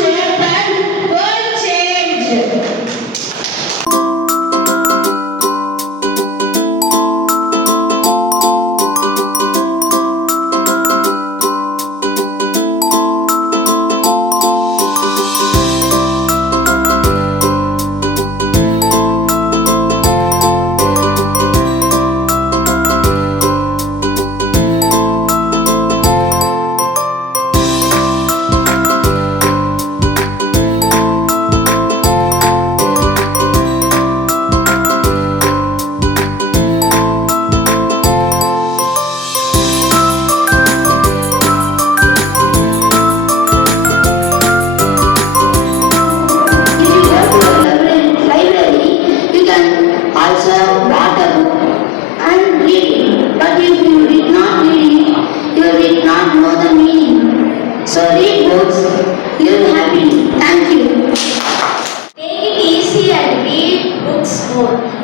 open, world change. Also bought a book and read it. But if you did not read it, you did not know the meaning. So read books, live happily. Thank you. Take it easy and read books more.